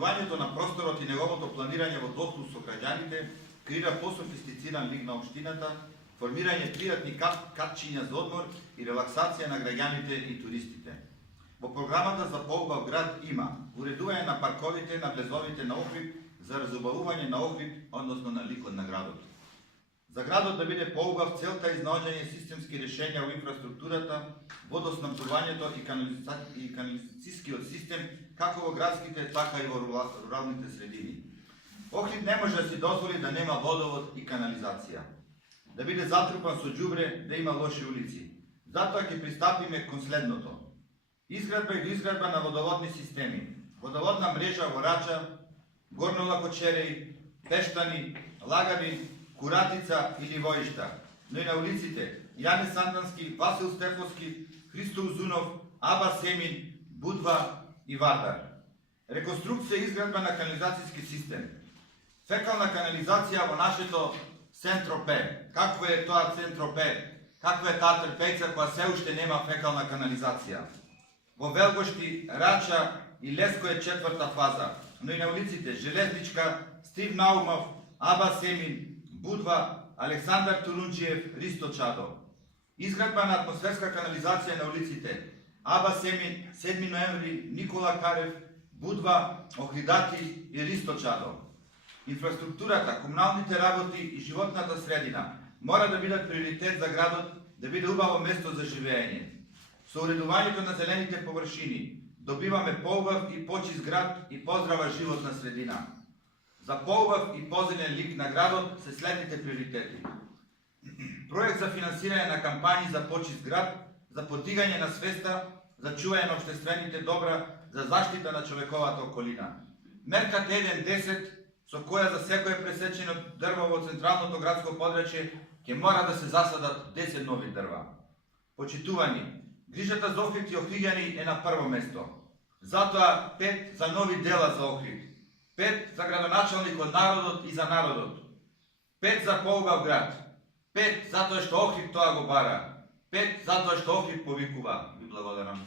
Соуредувањето на просторот и неговото планирање во дослуг со граѓаните креира пософистициран лик на општината, формирање пријатни катчиња за одмор и релаксација на граѓаните и туристите. Во програмата за поубав град има уредување на парковите на влезовите на Охрид за разубавување на Охрид, односно на ликот на градот. За градот да биде поубав, целта е изнаоѓање системски решења во инфраструктурата, водоснабдувањето и канализацијскиот систем, како во градските, така и во руралните средини. Охрид не може да си дозволи да нема водовод и канализација, да биде затрупан со ѓубре, да има лоши улици. Затоа ќе пристапиме кон следното. Изградба и доизградба на водоводни системи, водоводна мрежа во Рача, Горно Лакочереј, Пештани, Лагави, Куратица или Воишта, но и на улиците Јане Сандански, Васил Стефовски, Христо Узунов, Аба Семин, Будва и Вардар. Реконструкција и изградба на канализацијски систем. Фекална канализација во нашето Центропе. Какво е тоа Центропе? Каква е таа трпејца која се уште нема фекална канализација? Во Велгошти, Рача и Леско е четврта фаза, но и на улиците Железничка, Стив Наумов, Аба Семин, Будва, Александар Турунджиев, Ристо Чадо. Изградба на атмосферска канализација на улиците Аба Семин, 7 ноември, Никола Карев, Будва, Охридати и Ристо Чадо. Инфраструктурата, комуналните работи и животната средина мора да бидат приоритет за градот, да биде убаво место за живење. Со уредувањето на зелените површини добиваме поубав и почист град и поздрава животна средина. За поубав и позелен лик на градот се следните приоритети. Проект за финансирање на кампањи за почист град, за подигање на свеста, за чување на општествените добра, за заштита на човековата околина. Мерка 1.10, со која за секое пресечено дрво во централното градско подрачје ќе мора да се засадат 10 нови дрва. Почитувани, грижата за Охрид и Охриѓани е на прво место. Затоа 5 за нови дела за Охрид, 5 за градоначалник од народот и за народот, 5 за поубав град, 5 затоа што Охрид тоа го бара, 5 затоа што Охрид повикува. Ви благодарам.